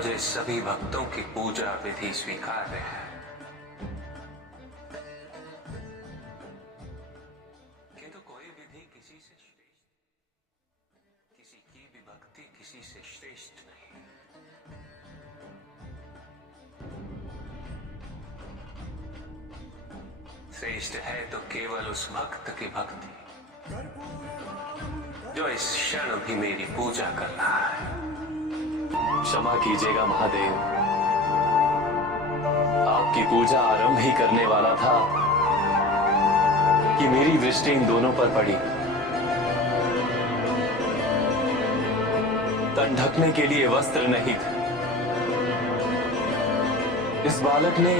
मुझे सभी भक्तों की पूजा विधि स्वीकार्य है, किंतु कोई विधि किसी से श्रेष्ठ, किसी की भी भक्ति किसी से श्रेष्ठ नहीं। श्रेष्ठ है तो केवल उस भक्त की भक्ति जो इस क्षण भी मेरी पूजा कर रहा है। क्षमा कीजिएगा महादेव, आपकी पूजा आरंभ ही करने वाला था कि मेरी दृष्टि इन दोनों पर पड़ी। तन ढकने के लिए वस्त्र नहीं थे। इस बालक ने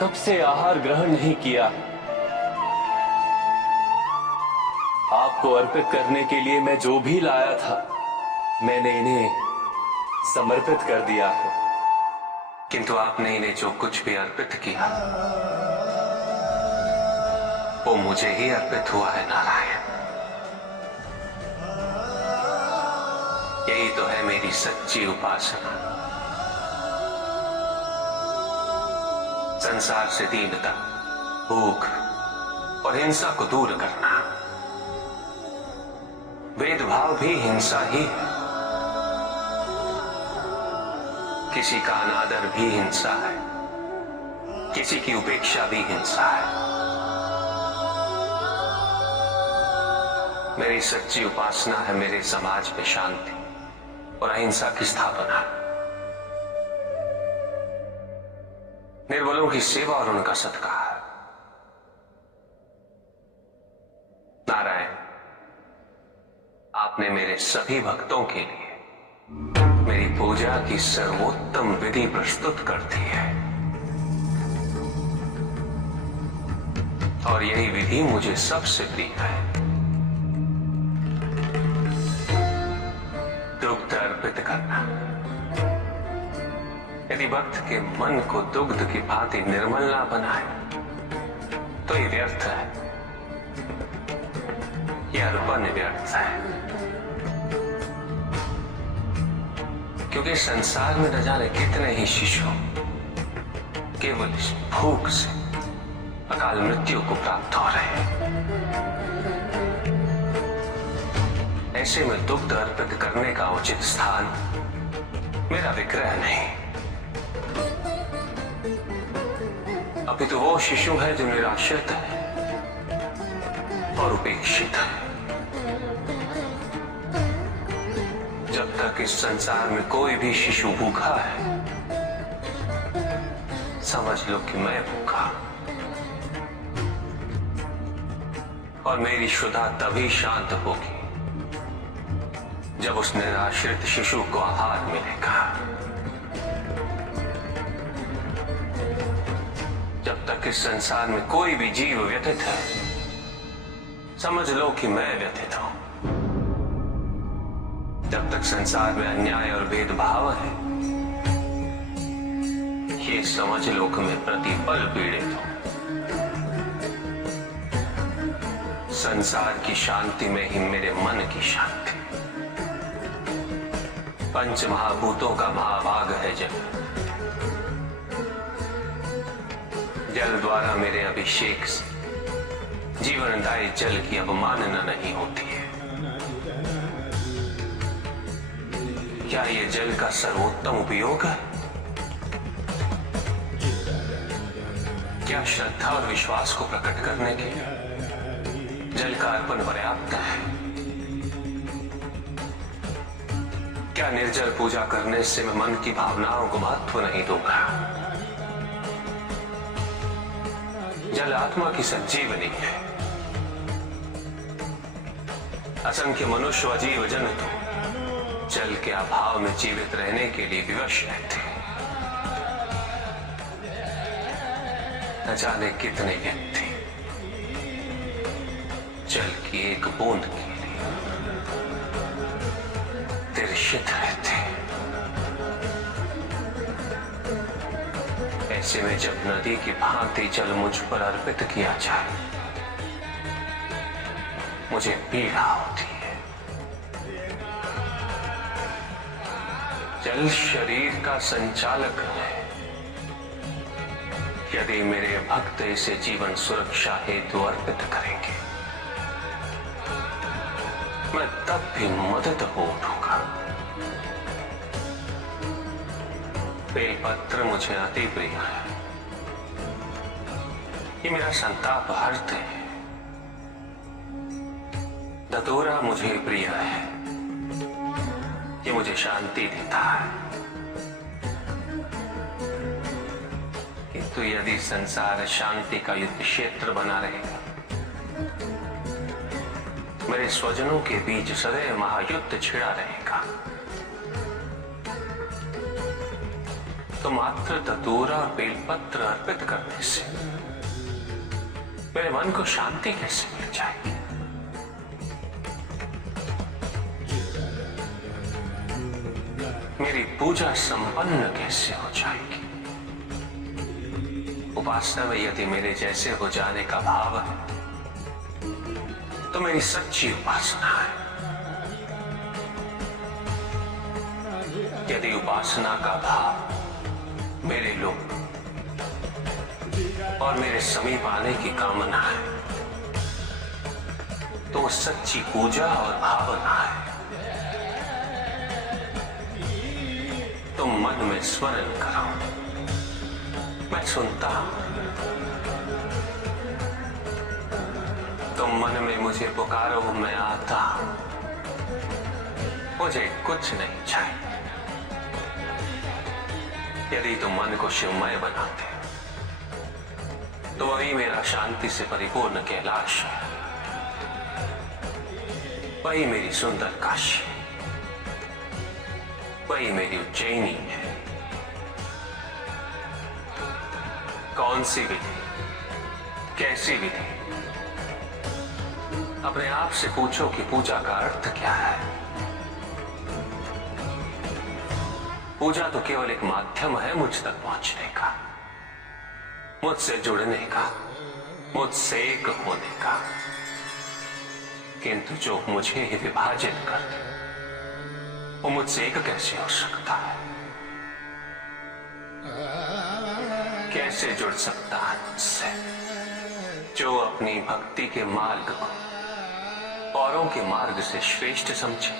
कब से आहार ग्रहण नहीं किया। आपको अर्पित करने के लिए मैं जो भी लाया था मैंने इन्हें समर्पित कर दिया है। किंतु आपने इन्हें जो कुछ भी अर्पित किया वो मुझे ही अर्पित हुआ है नारायण। यही तो है मेरी सच्ची उपासना। संसार से दीनता, भूख और हिंसा को दूर करना। भेदभाव भी हिंसा ही है, किसी का अनादर भी हिंसा है, किसी की उपेक्षा भी हिंसा है। मेरी सच्ची उपासना है मेरे समाज में शांति और अहिंसा की स्थापना, निर्बलों की सेवा और उनका सत्कार। नारायण, आपने मेरे सभी भक्तों के लिए मेरी पूजा की सर्वोत्तम विधि प्रस्तुत कर दी है और यही विधि मुझे सबसे प्रिय है। दुग्ध अर्पित करना। यदि भक्त के मन को दुग्ध की भांति निर्मल ना बनाए तो ये व्यर्थ है, यह अर्पण व्यर्थ है। क्योंकि संसार में न जाने कितने ही शिशु केवल इस भूख से अकाल मृत्यु को प्राप्त हो रहे हैं। ऐसे में दुग्ध अर्पित करने का उचित स्थान मेरा विग्रह नहीं, अपितु वो शिशु है जो निराश्रित है और उपेक्षित है। जब तक इस संसार में कोई भी शिशु भूखा है, समझ लो कि मैं भूखा। और मेरी क्षुधा तभी शांत होगी जब उस निराश्रित शिशु को आहार मिलेगा। जब तक इस संसार में कोई भी जीव व्यथित है, समझ लो कि मैं व्यथित हूं। जब तक संसार में अन्याय और भेदभाव है, ये समझ लो कि मैं प्रतिपल पीड़ित हूं। संसार की शांति में ही मेरे मन की शांति। पंच महाभूतों का महाभाग है जल। जल द्वारा मेरे अभिषेक से जीवनदायी जल की अवमानना नहीं होती है। क्या ये जल का सर्वोत्तम उपयोग है? क्या श्रद्धा और विश्वास को प्रकट करने के लिए जल का अर्पण पर्याप्त है? क्या निर्जल पूजा करने से मैं मन की भावनाओं को महत्व नहीं दूंगा? जल आत्मा की संजीवनी है। असंख्य मनुष्य व जीव जंतु जल के अभाव में जीवित रहने के लिए विवश रहते हैं। न जाने कितने व्यक्ति जल की एक बूंद के लिए तिरछित रहते हैं। ऐसे में जब नदी की भांति जल मुझ पर अर्पित किया जाए, मुझे पीड़ा होती है। जल शरीर का संचालक है। यदि मेरे भक्त इसे जीवन सुरक्षा हेतु अर्पित करेंगे, मैं तब भी मदद हो उठूंगा। बेलपत्र मुझे अति प्रिय है, ये मेरा संताप हरते है। धतूरा मुझे प्रिय है, ये मुझे शांति देता है। किंतु यदि संसार शांति का युद्ध क्षेत्र बना रहेगा, मेरे स्वजनों के बीच सदैव महायुद्ध छिड़ा रहेगा, तो मात्र धतूरा और बेलपत्र अर्पित करने से मेरे मन को शांति कैसे मिल जाएगी? मेरी पूजा संपन्न कैसे हो जाएगी? उपासना में यदि मेरे जैसे हो जाने का भाव है, तो मेरी सच्ची उपासना है। यदि उपासना का भाव मेरे लोग और मेरे समीप आने की कामना है, तो वो सच्ची पूजा और भावना है। तुम मन में स्मरण करो, मैं सुनता हूं। तुम मन में मुझे पुकारो, मैं आता हूं। मुझे कुछ नहीं चाहिए। यदि तुम मन को शिवमय बनाते तो वही मेरा शांति से परिपूर्ण कैलाश है, वही मेरी सुंदर काशी, वही मेरी उज्जैनी है। कौन सी विधि, कैसी विधि? अपने आप से पूछो कि पूजा का अर्थ क्या है। पूजा तो केवल एक माध्यम है मुझ तक पहुंचने का, मुझसे जुड़ने का, मुझसे एक होने का। किंतु जो मुझे ही विभाजित कर दे, वो मुझसे एक कैसे हो सकता है? कैसे जुड़ सकता है मुझसे? जो अपनी भक्ति के मार्ग को औरों के मार्ग से श्रेष्ठ समझे,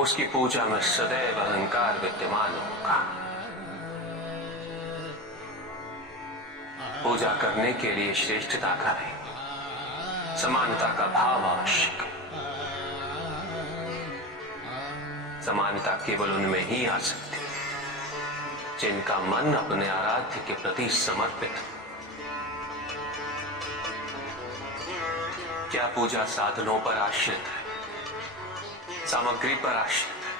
उसकी पूजा में सदैव अहंकार विद्यमान होगा। पूजा करने के लिए श्रेष्ठता का नहीं, समानता का भाव आवश्यक है। समानता केवल उनमें ही आ सकती है जिनका मन अपने आराध्य के प्रति समर्पित है। क्या पूजा साधनों पर आश्रित है, सामग्री पर आश्रित है,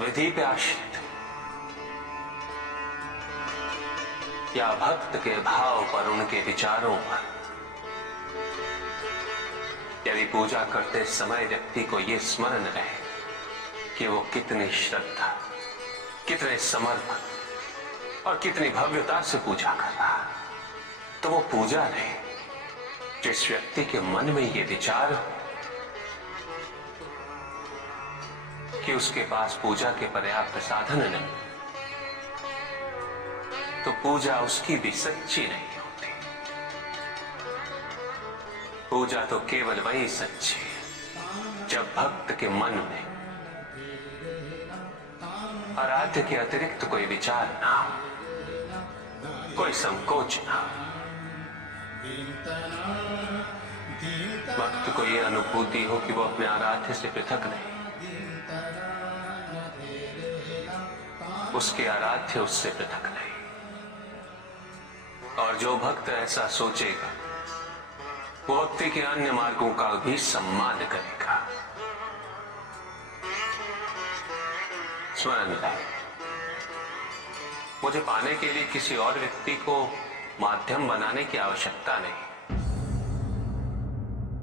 विधि पे आश्रित है, या भक्त के भाव पर, उनके विचारों पर? यदि पूजा करते समय व्यक्ति को यह स्मरण रहे कि वो कितनी श्रद्धा, कितने समर्पण और कितनी भव्यता से पूजा कर रहा है, तो वो पूजा नहीं। जिस व्यक्ति के मन में ये विचार हो कि उसके पास पूजा के पर्याप्त साधन नहीं, तो पूजा उसकी भी सच्ची नहीं होती। पूजा तो केवल वही सच्ची है जब भक्त के मन में आराध्य के अतिरिक्त कोई विचार ना हो, कोई संकोच ना हो। भक्त को यह अनुभूति हो कि वो अपने आराध्य से पृथक नहीं, उसके आराध्य उससे पृथक नहीं। और जो भक्त ऐसा सोचेगा, वो भक्ति के अन्य मार्गों का भी सम्मान करेगा। स्मरण रहे, मुझे पाने के लिए किसी और व्यक्ति को माध्यम बनाने की आवश्यकता नहीं,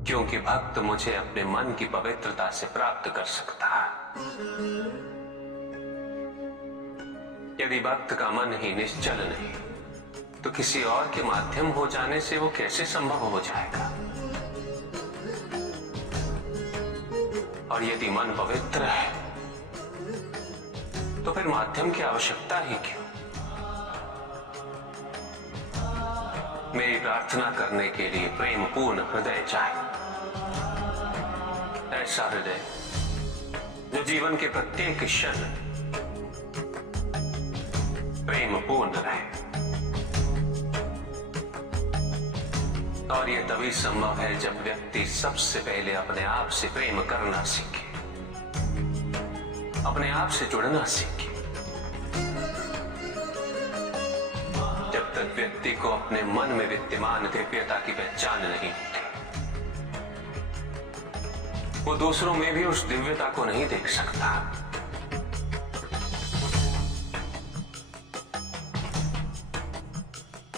क्योंकि भक्त मुझे अपने मन की पवित्रता से प्राप्त कर सकता है। यदि भक्त का मन ही निश्चल नहीं, तो किसी और के माध्यम हो जाने से वो कैसे संभव हो जाएगा? और यदि मन पवित्र है तो फिर माध्यम की आवश्यकता ही क्यों? मेरी प्रार्थना करने के लिए प्रेम पूर्ण हृदय चाहिए, ऐसा हृदय जो जीवन के प्रत्येक क्षण प्रेम पूर्ण रहे। और यह तभी संभव है जब व्यक्ति सबसे पहले अपने आप से प्रेम करना सीखे, अपने आप से जुड़ना सीखे। जब तक व्यक्ति को अपने मन में विद्यमान दिव्यता की पहचान नहीं होती, वो दूसरों में भी उस दिव्यता को नहीं देख सकता।